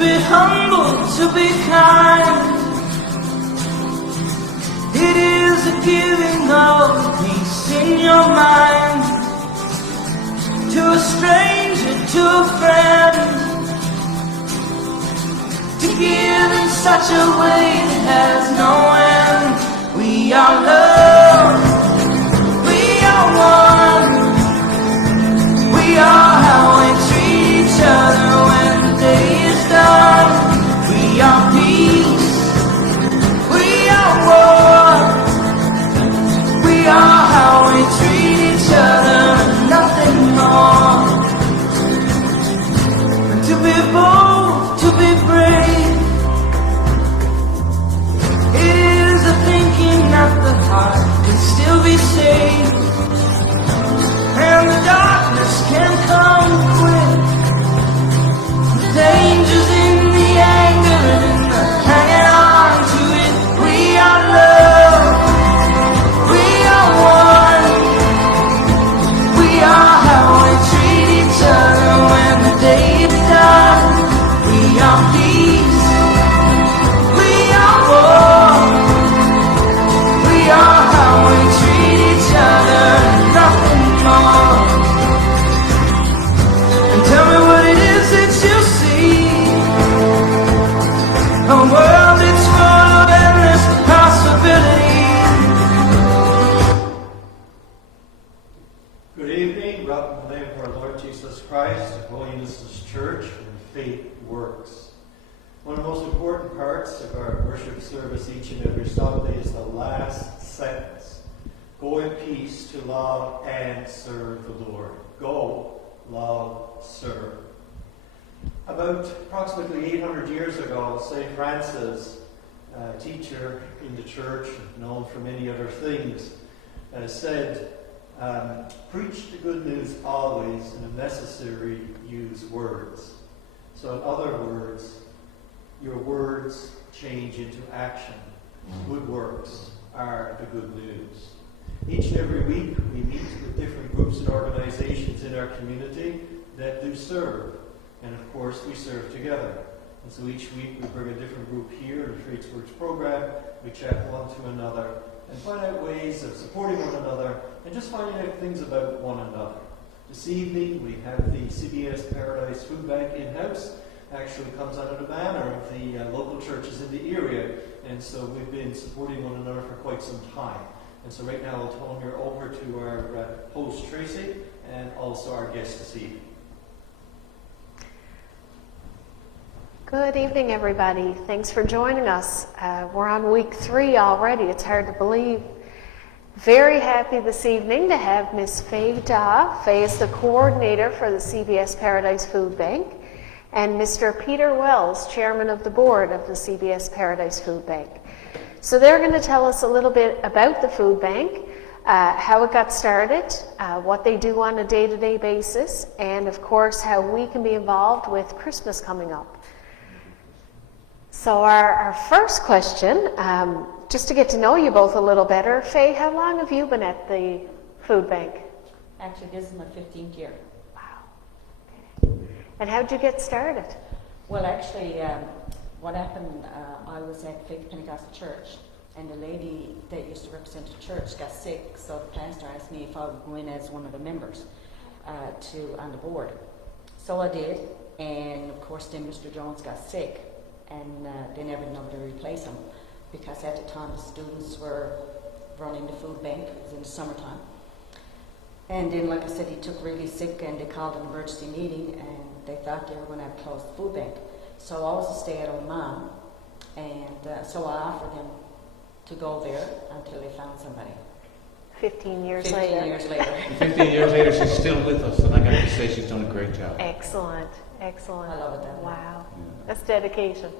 be humble, to be kind. It is a giving of peace in your mind. To a stranger, to a friend. To give in such a way that has no end. We are love. We are one. We are how we treat each other when the day is done. We are peace. We are war. We are how we treat each other and nothing more. And to be bold, to be brave, it is a thinking that the heart can still be saved. And the darkness can come quick. The dangers in the anger and in the hanging on to it. We are love. We are one. We are how we treat each other when the day is done. We are peace. We are war. We are how we treat each other and nothing more. And tell me what it is that you see. A world that's full of endless possibilities. Good evening. Welcome in the name of our Lord Jesus Christ, Holiness Church, and Faith Works. One of the most important parts of our worship service each and every Sunday is the last sentence. Go in peace to love and serve the Lord. Go, love, serve. About approximately 800 years ago, St. Francis, a teacher in the church, known for many other things, said, preach the good news always, and if necessary, use words. So in other words, your words change into action. Good works are the good news. Each and every week, we meet with different groups and organizations in our community that do serve. And of course, we serve together. And so each week, we bring a different group here in the Faith Works program. We chat one to another and find out ways of supporting one another and just finding out things about one another. This evening, we have the CBS Paradise Food Bank in-house. Actually comes out of the banner of the local churches in the area. And so we've been supporting one another for quite some time. And so right now I'll turn you over to our host, Tracy, and also our guest this evening. Good evening, everybody. Thanks for joining us. We're on week 3 already. It's hard to believe. Very happy this evening to have Miss Faye Da. Faye is the coordinator for the CBS Paradise Food Bank, and Mr. Peter Wells, chairman of the board of the CBS Paradise Food Bank. So they're going to tell us a little bit about the food bank, how it got started, what they do on a day-to-day basis, and of course how we can be involved with Christmas coming up. So our first question, just to get to know you both a little better, Faye, how long have you been at the food bank? Actually, this is my 15th year. Wow. Okay. And how'd you get started? Well, actually, what happened, I was at Faith Pentecostal Church, and the lady that used to represent the church got sick, so the pastor asked me if I would go in as one of the members on the board. So I did, and of course then Mr. Jones got sick, and they never knew to replace him, because at the time the students were running the food bank. It was in the summertime. And then, like I said, he took really sick, and they called an emergency meeting, and they thought they were going to have to close the food bank. So I was a stay-at-home mom, and so I offered him to go there until they found somebody. 15 years 15 later. years later. 15 years later, she's still with us, and I got to say she's done a great job. Excellent, excellent. I love it that way. Wow, that's dedication.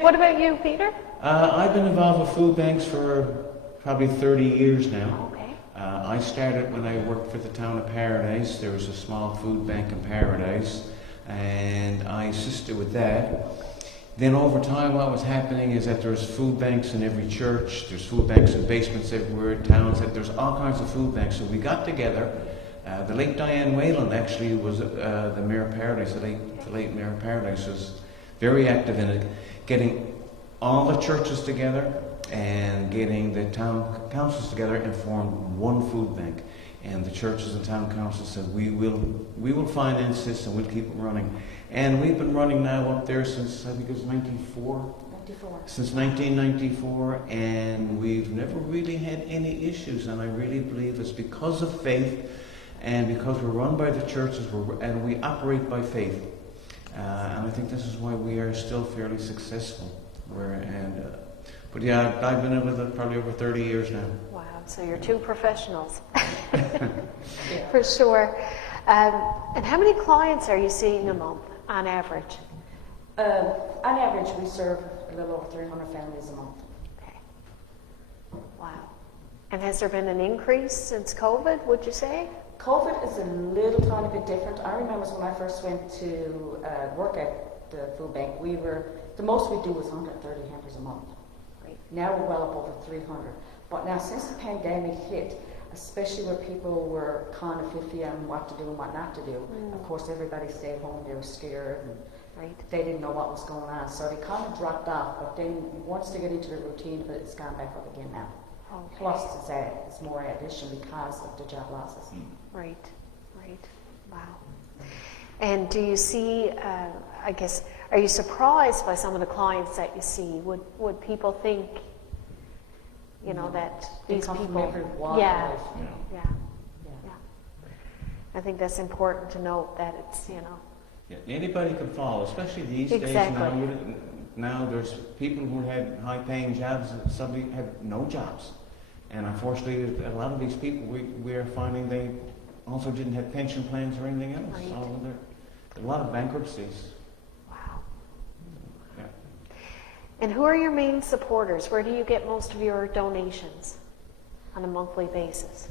What about you, Peter? I've been involved with food banks for probably 30 years now. Okay. I started when I worked for the town of Paradise. There was a small food bank in Paradise, and I assisted with that. Then over time, what was happening is that there's food banks in every church, there's food banks in basements everywhere, towns, that there's all kinds of food banks. So we got together. The late Diane Whalen actually was the Mayor of Paradise. The late Mayor of Paradise was very active in it, getting all the churches together and getting the town councils together and formed one food bank. And the churches and town councils said, we will finance this and we'll keep it running. And we've been running now up there since, I think it was 94. Since 1994, and we've never really had any issues, and I really believe it's because of faith and because we're run by the churches and we operate by faith. And I think this is why we are still fairly successful. But yeah, I've been in with it probably over 30 years now. Wow, so you're two professionals. For sure. And how many clients are you seeing a month on average? On average, we serve a little over 300 families a month. Okay. Wow. And has there been an increase since COVID, would you say? COVID is a little tiny bit different. I remember when I first went to work at the food bank, the most we do was 130 hampers a month. Right. Now we're well up over 300. But now since the pandemic hit, especially where people were kind of iffy on what to do and what not to do, of course everybody stayed home, they were scared, and Right. they didn't know what was going on. So they kind of dropped off, but then once they get into the routine, but it's gone back up again now. Okay. Plus it's more addition because of the job losses. Right. Wow. And do you see, I guess, are you surprised by some of the clients that you see? Would people think, that They these come from people... every walk of Yeah. life. Yeah. Yeah. I think that's important to note that it's, Yeah, anybody can fall, especially these Exactly. days. Now there's people who had high-paying jobs that suddenly have no jobs. And unfortunately, a lot of these people, we're finding they also didn't have pension plans or anything else. Right. So there are a lot of bankruptcies. wow. Yeah. And who are your main supporters? Where do you get most of your donations on a monthly basis?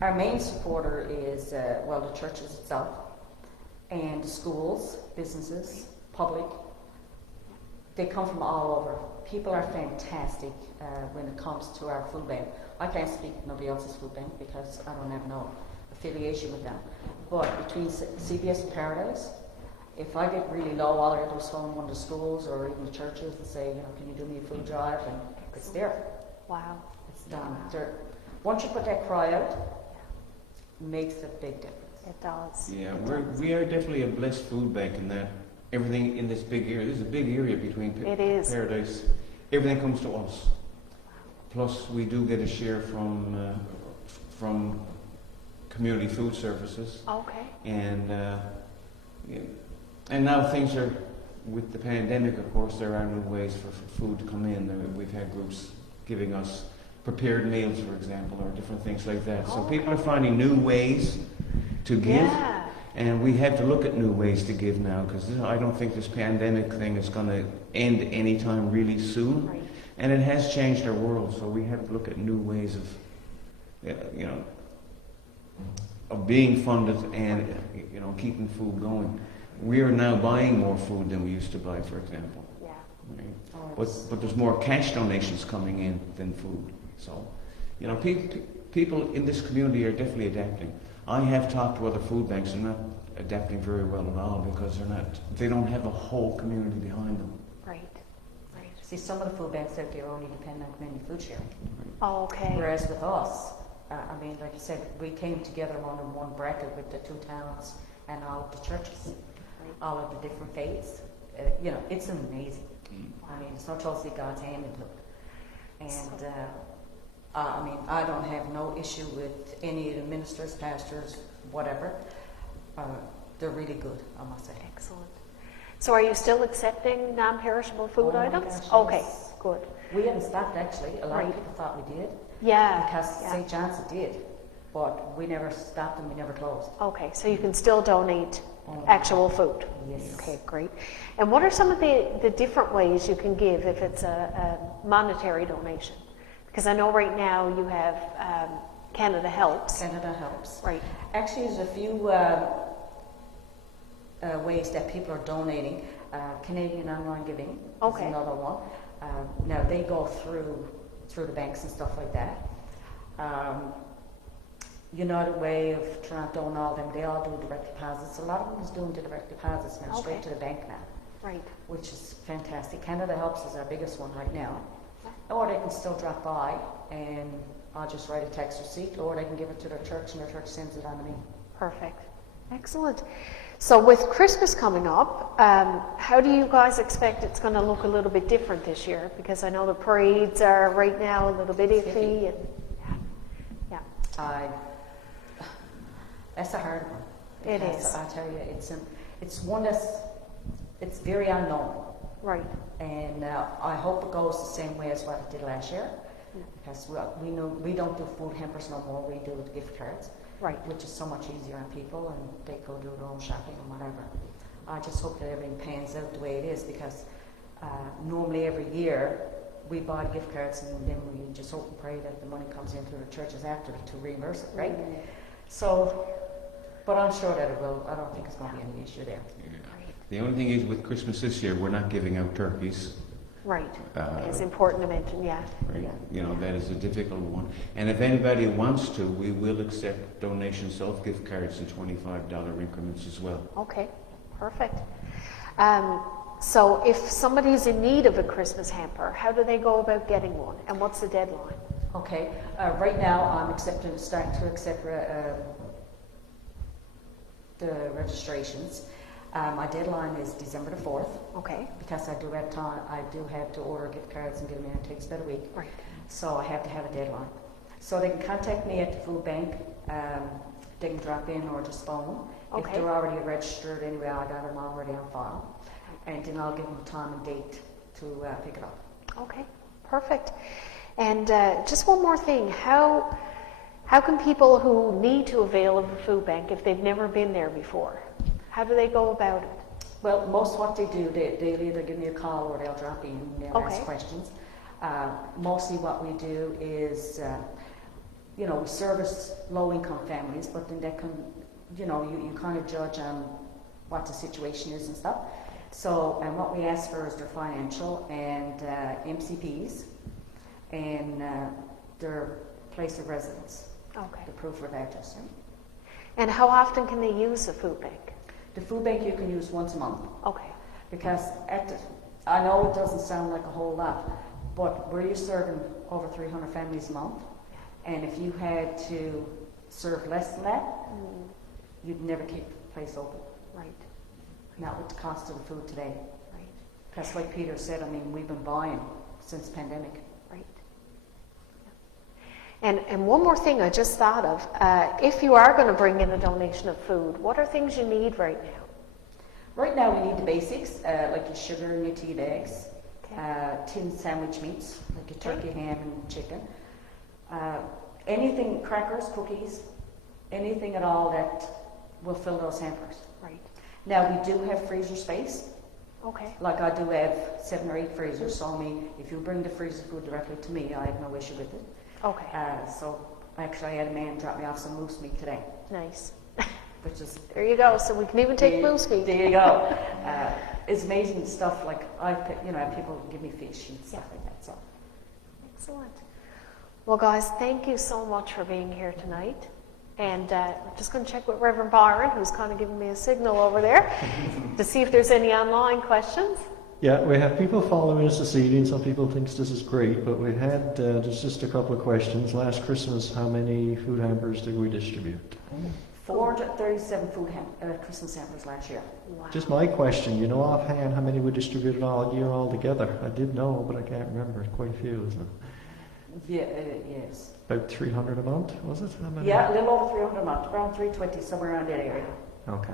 Our main supporter is, the churches itself, and schools, businesses, public. They come from all over. People are fantastic when it comes to our food bank. I can't speak for nobody else's food bank because I don't have no affiliation with them. But between CBS and Paradise, if I get really low, all I got to do is phone one of the schools or even the churches and say, can you do me a food drive? And it's there. Wow. It's done. Once you put that cry out, it makes a big difference. It does. Yeah, we are definitely a blessed food bank in that everything in this big area, this is a big area between It is. Paradise, everything comes to us. Plus, we do get a share from community food services. Okay. And now things are, with the pandemic, of course, there are new ways for food to come in. We've had groups giving us prepared meals, for example, or different things like that. So people are finding new ways to give. Yeah. And we have to look at new ways to give now, because I don't think this pandemic thing is going to end anytime really soon. Right. And it has changed our world, so we have to look at new ways of, of being funded and, keeping food going. We are now buying more food than we used to buy, for example. Yeah. Right? But there's more cash donations coming in than food. So, people in this community are definitely adapting. I have talked to other food banks and not adapting very well at all because they don't have a whole community behind them. Right. See, some of the food banks out there only depend on community food sharing. Oh, okay. Whereas with us, like I said, we came together under one bracket with the two towns and all of the churches, all of the different faiths. It's amazing. It's not totally God's hand into it. And I don't have no issue with any of the ministers, pastors, whatever. They're really good, I must say. Excellent. So are you still accepting non-perishable food Oh my items? gosh, Okay, yes. good. We haven't stopped actually. A lot Right. of people thought we did. Yeah. Because yeah. St. John's did. But we never stopped and we never closed. Okay, so you can still donate Oh. actual food? Yes. Okay, great. And what are some of the different ways you can give if it's a monetary donation? Because I know right now you have Canada Helps. Canada Helps. Right. Actually, there's a few ways that people are donating. Canadian Online Giving Okay. is another one. Now, they go through the banks and stuff like that. United Way of Toronto and all them, they all do direct deposits. A lot of them is doing the direct deposits now, straight Okay. to the bank now. Right. which is fantastic. Canada Helps is our biggest one right now. Or they can still drop by and I'll just write a tax receipt, or they can give it to their church and their church sends it on to me. Perfect. Excellent. So with Christmas coming up, how do you guys expect it's going to look a little bit different this year? Because I know the parades are right now a little bit iffy. And, yeah. That's a hard one. It Because is. I tell you, it's one that's it's very unknown. Right. And I hope it goes the same way as what it did last year. Because we know we don't do food hampers no more, we do gift cards. Right. Which is so much easier on people and they go do their own shopping and whatever. I just hope that everything pans out the way it is because normally every year we buy gift cards and then we just hope and pray that the money comes into the churches after to reimburse it, right? So, but I'm sure that it will. I don't think it's going to be any issue there. The only thing is with Christmas this year, we're not giving out turkeys. Right. It's important to mention, yeah. Right. Yeah. You know, that is a difficult one. And if anybody wants to, we will accept donations of gift cards in $25 increments as well. Okay, perfect. So if somebody's in need of a Christmas hamper, how do they go about getting one? And what's the deadline? Okay. Right now I'm starting to accept the registrations. My deadline is December the 4th. Okay. Because I do have time, I do have to order gift cards and get them in. It takes about a week. Right. So I have to have a deadline. So they can contact me at the food bank. They can drop in or just phone. Okay. If they're already registered anyway, I got them already on file. And then I'll give them a time and date to pick it up. Okay, perfect. And just one more thing. How can people who need to avail of the food bank, if they've never been there before, how do they go about it? Well, most what they do, they'll either give me a call or they'll drop in and they'll ask Okay. questions. Mostly what we do is, we service low-income families, but then that can, you kind of judge on what the situation is and stuff. So, and what we ask for is their financial and MCPs and their place of residence, Okay. the proof of address. Right? And how often can they use the food bank? The food bank you can use once a month. Okay. Because I know it doesn't sound like a whole lot, but we're serving over 300 families a month, and if you had to serve less than that, you'd never keep the place open. Right. Not with the cost of the food today. Right. Because like Peter said, I mean, we've been buying since the pandemic. Right. And one more thing I just thought of. If you are going to bring in a donation of food, what are things you need right now? Right now we need the basics, like your sugar and your tea bags, Okay. tin sandwich meats, like your turkey, ham, and chicken. Anything, crackers, cookies, anything at all that will fill those hampers. Right. Now we do have freezer space. Okay. Like I do have 7 or 8 freezers, so I mean, if you bring the freezer food directly to me, I have no issue with it. Okay. So actually I had a man drop me off some moose meat today, Nice. which is There you go. So we can even take there- moose meat. There you go. It's amazing stuff. Like I have people give me fish and stuff like that. So Excellent. Well, guys, thank you so much for being here tonight. And I'm just going to check with Reverend Byron, who's kind of giving me a signal over there, to see if there's any online questions. Yeah, we have people following us this evening. Some people think this is great, but we had there's just a couple of questions. Last Christmas, how many food hampers did we distribute? 437 Christmas hampers last year. Wow. Just my question, offhand, how many we distributed all year altogether? I did know, but I can't remember. Quite a few, isn't it? Yeah, yes. About 300 a month, was it? How many? Yeah, a little over 300 a month, around 320, somewhere around that area. Okay.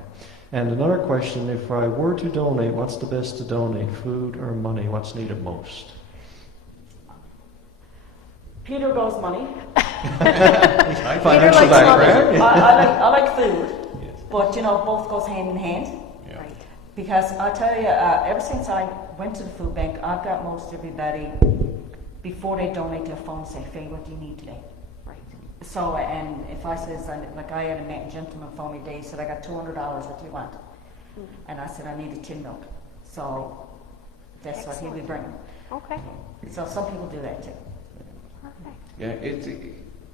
And another question, if I were to donate, what's the best to donate, food or money? What's needed most? Peter goes money. Financial likes background. I like food, but both goes hand in hand. Right. Because I tell you, ever since I went to the food bank, I've got most everybody before they donate their phone say, "Faye, what do you need today?" Right. So, and if I says, like I had a gentleman phone me today, he said, "I got $200. What do you want?" And I said, "I need a tin milk." So that's what he'll be bringing. Okay. So some people do that too. Perfect. Yeah,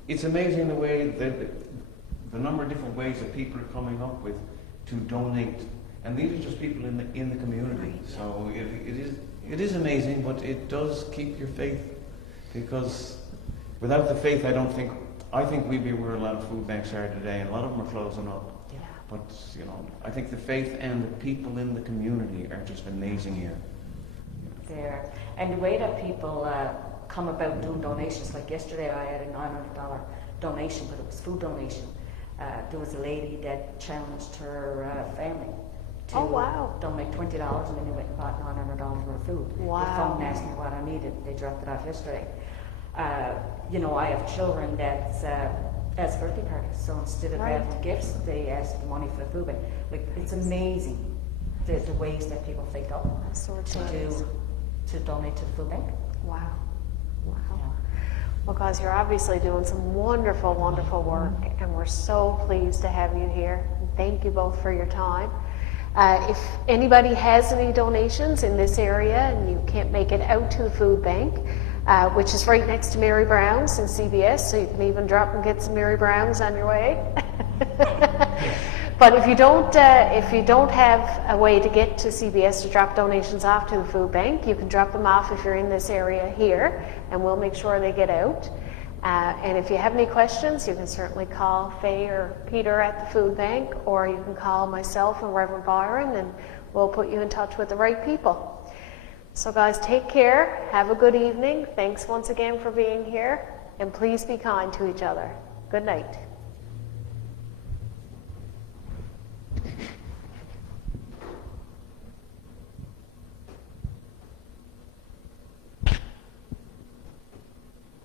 it's amazing the way that the number of different ways that people are coming up with to donate And these are just people in the community. So it is amazing, but it does keep your faith, because without the faith, I think we'd be where a lot of food banks are today, and a lot of them are closing up. Yeah. But I think the faith and the people in the community are just amazing here. There. And the way that people come about doing donations, like yesterday I had a $900 donation, but it was food donation. There was a lady that challenged her family to Oh, wow. donate $20, and then they went and bought $900 worth of food. Wow. They phoned and asked me what I needed. They dropped it off yesterday. I have children that as birthday parties, so instead of Right. having gifts, they ask for money for the food bank. Like, it's amazing the ways that people think up That's what to it is. to donate to the food bank. Wow. Wow. Well, guys, you're obviously doing some wonderful, wonderful work, and we're so pleased to have you here. Thank you both for your time. If anybody has any donations in this area and you can't make it out to the food bank, which is right next to Mary Brown's and CBS, so you can even drop and get some Mary Brown's on your way. But if you don't have a way to get to CBS to drop donations off to the food bank, you can drop them off if you're in this area here, and we'll make sure they get out. And if you have any questions, you can certainly call Faye or Peter at the food bank, or you can call myself and Reverend Byron, and we'll put you in touch with the right people. So guys, take care. Have a good evening. Thanks once again for being here, and please be kind to each other. Good night.